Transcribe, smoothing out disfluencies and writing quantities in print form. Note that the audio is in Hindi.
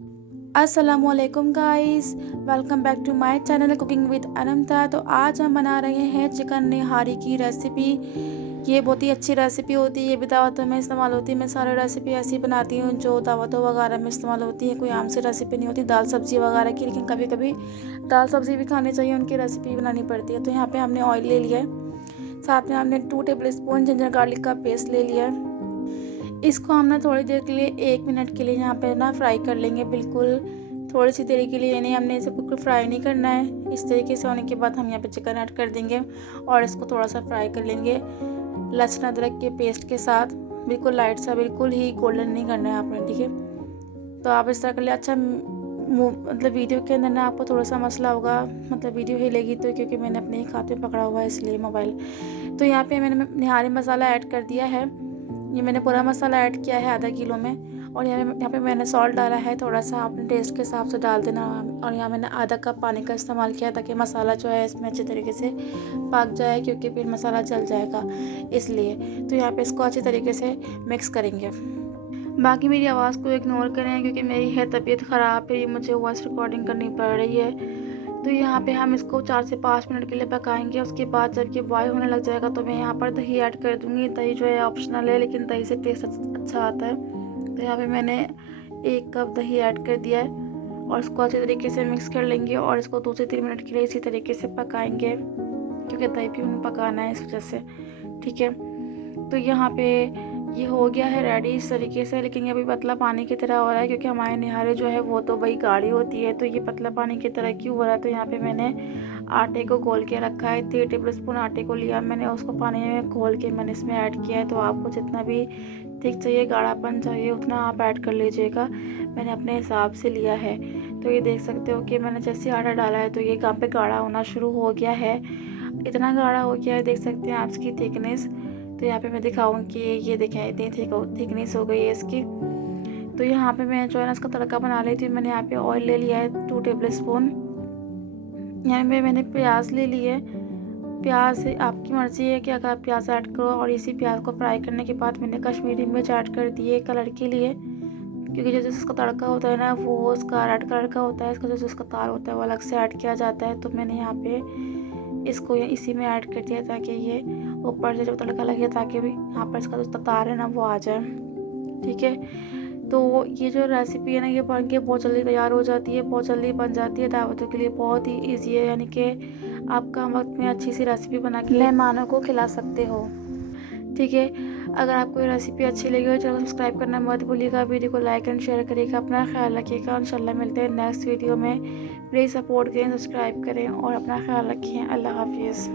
अस्सलामुअलैकुम guys, welcome back to my channel cooking with Ananta. तो आज हम बना रहे हैं चिकन निहारी की रेसिपी। ये बहुत ही अच्छी रेसिपी होती है, ये भी दावतों में इस्तेमाल होती है। मैं सारी रेसिपी ऐसी बनाती हूँ जो दावतों वगैरह में इस्तेमाल होती है, कोई आम सी रेसिपी नहीं होती दाल सब्ज़ी वगैरह की। लेकिन कभी कभी दाल सब्ज़ी भी खानी चाहिए, उनकी रेसिपी बनानी पड़ती है। तो यहाँ पर हमने ऑयल ले लिया है, साथ में हमने 2 टेबल स्पून जिंजर गार्लिक का पेस्ट ले लिया है। इसको हम ना थोड़ी देर के लिए 1 मिनट के लिए यहाँ पे ना फ्राई कर लेंगे। बिल्कुल थोड़ी सी देर के लिए, नहीं हमने इसे बिल्कुल फ्राई नहीं करना है। इस तरीके से होने के बाद हम यहाँ पे चिकन ऐड कर देंगे और इसको थोड़ा सा फ्राई कर लेंगे लहसुन अदरक के पेस्ट के साथ। बिल्कुल लाइट सा, बिल्कुल ही गोल्डन नहीं करना है आपने, ठीक है। तो आप इस तरह कर ले। अच्छा, मतलब वीडियो के अंदर ना आपको थोड़ा सा मसला होगा, मतलब वीडियो हिलेगी तो, क्योंकि मैंने अपने एक हाथ में पकड़ा हुआ है इसलिए मोबाइल। तो यहाँ पे मैंने निहारी मसाला ऐड कर दिया है। ये मैंने पूरा मसाला ऐड किया है आधा किलो में। और यहाँ पे मैंने सॉल्ट डाला है थोड़ा सा, अपने टेस्ट के हिसाब से डाल देना। और यहाँ मैंने आधा कप पानी का इस्तेमाल किया ताकि मसाला जो है इसमें अच्छे तरीके से पक जाए, क्योंकि फिर मसाला जल जाएगा इसलिए। तो यहाँ पे इसको अच्छे तरीके से मिक्स करेंगे। बाकी मेरी आवाज़ को इग्नोर करें क्योंकि मेरी है तबीयत ख़राब है, मुझे वॉइस रिकॉर्डिंग करनी पड़ रही है। तो यहाँ पे हम इसको 4 से 5 मिनट के लिए पकाएंगे। उसके बाद जब ये बॉयल होने लग जाएगा तो मैं यहाँ पर दही ऐड कर दूँगी। दही जो है ऑप्शनल है, लेकिन दही से टेस्ट अच्छा आता है। तो यहाँ पे मैंने 1 कप दही ऐड कर दिया है और इसको अच्छे तरीके से मिक्स कर लेंगे और इसको 2 से 3 मिनट के लिए इसी तरीके से पकाएंगे, क्योंकि दही भी हमें पकाना है इस वजह से, ठीक है। तो यहाँ पे ये हो गया है रेडी इस तरीके से। लेकिन ये अभी पतला पानी की तरह हो रहा है, क्योंकि हमारे निहारे जो है वो तो भाई गाढ़ी होती है, तो ये पतला पानी की तरह क्यों हो रहा है। तो यहाँ पे मैंने आटे को घोल के रखा है। 3 टेबल स्पून आटे को लिया मैंने, उसको पानी में घोल के मैंने इसमें ऐड किया है। तो आपको जितना भी थिक चाहिए, गाढ़ापन चाहिए, उतना आप ऐड कर लीजिएगा। मैंने अपने हिसाब से लिया है। तो ये देख सकते हो कि मैंने जैसे आटा डाला है तो ये यहाँ पे गाढ़ा होना शुरू हो गया है। इतना गाढ़ा हो गया है, देख सकते हैं आप इसकी थिकनेस। तो यहाँ पे मैं दिखाऊंगी कि ये देखें इतनी थिकनेस हो गई है इसकी। तो यहाँ पे मैं जो है ना इसका तड़का बना ली थी। मैंने यहाँ पे ऑयल ले लिया है 2 टेबल स्पून। यहाँ पे मैंने प्याज ले ली है। प्याज आपकी मर्ज़ी है कि अगर आप प्याज ऐड करो। और इसी प्याज को फ्राई करने के बाद मैंने कश्मीरी मिर्च ऐड कर दी है कलर के लिए, क्योंकि जो इसका तड़का होता है ना वो उसका रेड कलर का होता है, इसका जो इसका तार होता है वो अलग से ऐड किया जाता है। तो मैंने यहाँ पे इसको इसी में ऐड कर दिया ताकि ये ऊपर से जब तड़का लगे ताकि भी यहाँ पर इसका जो तार है ना वो आ जाए, ठीक है। तो ये जो रेसिपी है ना ये बन के बहुत जल्दी तैयार हो जाती है, बहुत जल्दी बन जाती है। दावतों के लिए बहुत ही ईजी है, यानी कि आप कम वक्त में अच्छी सी रेसिपी बना के मेहमानों को खिला सकते हो, ठीक है। अगर आपको ये रेसिपी अच्छी लगी हो चैनल सब्सक्राइब करना मत भूलिएगा, वीडियो को लाइक एंड शेयर करिएगा, अपना ख्याल रखिएगा। इंशाल्लाह मिलते हैं नेक्स्ट वीडियो में। प्लीज़ सपोर्ट करें, सब्सक्राइब करें और अपना ख्याल रखें। अल्लाह हाफिज़।